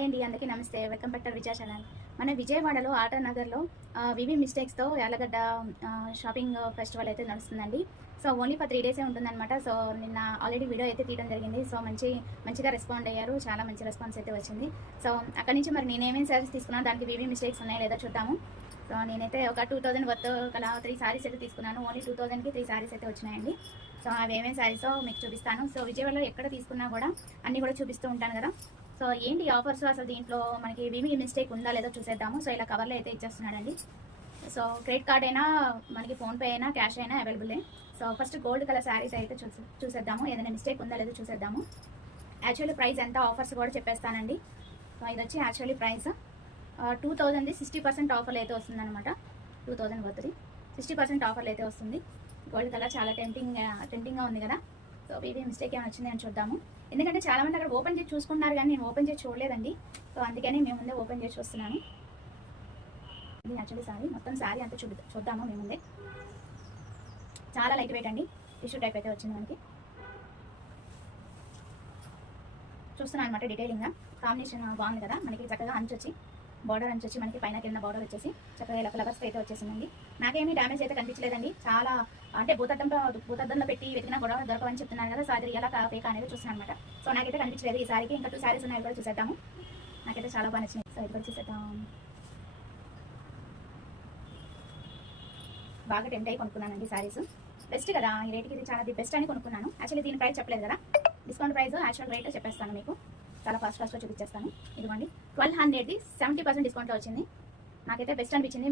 Hi అండి, అందరికీ నమస్తే. Welcome back to Vijaya channel. మన విజయవాడలో ఆటో నగర్లో వివి మిస్టేక్స్తో యాలగడ్డ షాపింగ్ ఫెస్టివల్ అయితే నడుస్తుందండి. సో ఓన్లీ ఫర్ 3 డేసే ఉంటుందన్నమాట. సో నిన్న ఆల్రెడీ వీడియో అయితే తీయడం జరిగింది. సో మంచిగా రెస్పాండ్ అయ్యారు. చాలా మంచి రెస్పాన్స్ అయితే వచ్చింది. సో అక్కడి నుంచి మరి నేనేమేమి శారీస్ తీసుకున్నాను, దానికి వివి మిస్టేక్స్ ఉన్నాయో లేదో చూద్దాము. సో నేనైతే ఒక 2000 వర్త్ అలా 3 శారీస్ అయితే తీసుకున్నాను. ఓన్లీ 2000కి 3 శారీస్ అయితే వచ్చినాయండి. సో అవి ఏమేమి శారీసో మీకు చూపిస్తాను. సో విజయవాడలో ఎక్కడ తీసుకున్నా కూడా అన్నీ కూడా చూపిస్తూ ఉంటాను కదా. సో ఏంటి ఆఫర్స్, అసలు దీంట్లో మనకి వివి మిస్టేక్ ఉందా లేదో చూసేద్దాము. సో ఇలా కవర్లో అయితే ఇచ్చేస్తున్నాడండి. సో క్రెడిట్ కార్డ్ అయినా మనకి ఫోన్పే అయినా క్యాష్ అయినా available. So first gold colour saris అయితే చూసేద్దాము. ఏదైనా మిస్టేక్ ఉందా లేదో చూసేద్దాము. యాక్చువల్లీ ప్రైస్ ఎంత, ఆఫర్స్ కూడా చెప్పేస్తానండి. సో ఇది వచ్చి యాక్చువల్లీ ప్రైస్ 2000 60% ఆఫర్లు అయితే వస్తుందన్నమాట. 2000 వర్త్ది 60% ఆఫర్లు అయితే వస్తుంది. గోల్డ్ కలర్ చాలా టెంప్టింగ్గా ఉంది కదా. సో వివి మిస్టేక్ ఏమైనా వచ్చింది అని చూద్దాము. ఎందుకంటే చాలామంది అక్కడ ఓపెన్ చేసి చూసుకున్నారు, కానీ నేను ఓపెన్ చేసి చూడలేదండి. సో అందుకని మేము ముందే ఓపెన్ చేసి చూస్తున్నాను. ఇది యాక్చువల్లీ శారీ, మొత్తం శారీ అంతా చూద్దాము మేము ముందే. చాలా లైట్ వెయిట్ అండి, టిష్యూ టైప్ అయితే వచ్చింది మనకి. చూస్తున్నాను అనమాట డీటెయిలింగ్గా. కాంబినేషన్ బాగుంది కదా, మనకి చక్కగా అంచొచ్చి బార్డర్ అంచొచ్చి మనకి పైన కింద బార్డర్ వచ్చేసి చక్కగా ఇలా ఫ్లవర్స్ అయితే వచ్చేసిందండి. నాకేమీ డ్యామేజ్ అయితే కనిపించలేదండి. చాలా అంటే భూతద్దంలో పెట్టి వెతికినా కూడా దొరకవని చెప్తున్నారు కదా. సో అది ఎలా ఫేక్ అనేది చూస్తున్నాను అనమాట. సో నాకైతే కనిపించలేదు ఈ సారీకి. ఇంకా 2 శారీస్ ఉన్నాయి, కూడా చూసేద్దాము. నాకైతే చాలా బాగా నచ్చినాయి. సో ఇది కూడా చూసేద్దాం. బాగా టెంప్ట్ అయ్యి కొనుక్కున్నానండి శారీస్. బెస్ట్ కదా ఈ రేట్కి, ఇది చాలా ది బెస్ట్ అని కొనుక్కున్నాను. యాక్చువల్లీ దీని ప్రైస్ చెప్పలేదు కదా, డిస్కౌంట్ ప్రైస్ యాక్చువల్ రేట్ చెప్పేస్తాను మీకు. చాలా ఫాస్ట్గా చూపించేస్తాను. ఇదిగోండి 1200ది 70% డిస్కౌంట్లో వచ్చింది. నాకైతే బెస్ట్ అనిపించింది.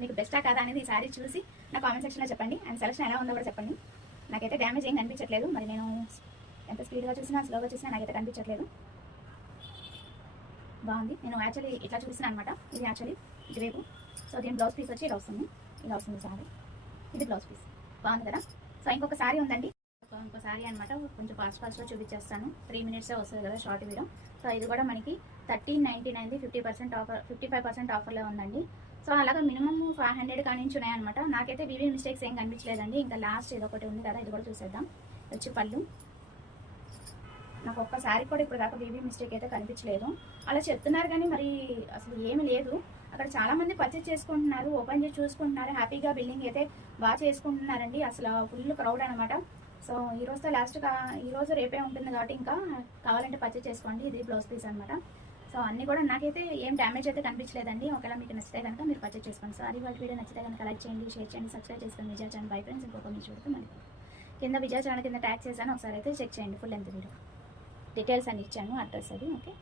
మీకు బెస్టా కాదా అనేది ఈ శారీ చూసి నా కామెంట్ సెక్షన్లో చెప్పండి. అండ్ సెలక్షన్ ఎలా ఉందో కూడా చెప్పండి. నాకైతే డ్యామేజ్ ఏం కనిపించట్లేదు. మరి నేను ఎంత స్పీడ్గా చూసినా స్లోగా చూసినా నాకైతే కనిపించట్లేదు. బాగుంది. నేను యాక్చువల్లీ ఇట్లా చూస్తున్నాను అనమాట. ఇది యాక్చువల్లీ ఇటువైపు. సో దీని బ్లౌజ్ పీస్ వచ్చి ఇలా వస్తుంది శారీ. ఇది బ్లౌజ్ పీస్ బాగుంది కదా. సో ఇంకొక శారీ ఉందండి, ఇంకో శారీ అనమాట. కొంచెం ఫాస్ట్గా చూపించేస్తాను. 3 మినిట్సే వస్తుంది కదా షార్ట్ వీడియో. సో ఇది కూడా మనకి 1399ది 50% ఆఫర్, 55% ఆఫర్లో ఉందండి. సో అలాగా మినిమం 500 కానించి ఉన్నాయన్నమాట. నాకైతే వివి మిస్టేక్స్ ఏం కనిపించలేదండి. ఇంకా లాస్ట్ ఇది ఒకటి ఉంది కదా, ఇది కూడా చూసేద్దాం. వచ్చి పళ్ళు. నాకు ఒక్క శారీ కూడా ఇప్పుడు దాకా వివి మిస్టేక్ అయితే కనిపించలేదు. అలా చెప్తున్నారు కానీ మరి అసలు ఏమీ లేదు. అక్కడ చాలామంది పర్చేస్ చేసుకుంటున్నారు, ఓపెన్ చేసి చూసుకుంటున్నారు, హ్యాపీగా బిల్లింగ్ అయితే బాగా చేసుకుంటున్నారండి. అసలు ఫుల్ క్రౌడ్ అనమాట. సో ఈ రోజుతో లాస్ట్గా, ఈరోజు రేపే ఉంటుంది కాబట్టి ఇంకా కావాలంటే పర్చేస్ చేసుకోండి. ఇది బ్లౌజ్ పీస్ అనమాట. సో అన్నీ కూడా నాకైతే ఏం డ్యామేజ్ అయితే కనిపించలేదండి. ఒకవేళ మీకు నచ్చితే కనుక మీరు పర్చేస్ చేసుకోండి. సో అది వాళ్ళ వీడియో నచ్చితే కనుక లైక్ చేయండి, షేర్ చేయండి, సబ్స్క్రైబ్ చేసుకోండి విజయ ఛానల్. Bye friends. ఇంకొక మీ చూడదు మనకి కింద విజయ ఛానల్ కింద ట్యాగ్ చేశాను, ఒకసారి అయితే చెక్ చేయండి. ఫుల్ ఎంత వీడియో డీటెయిల్స్ అన్ని ఇచ్చాను, అడ్రస్ అది. ఓకే.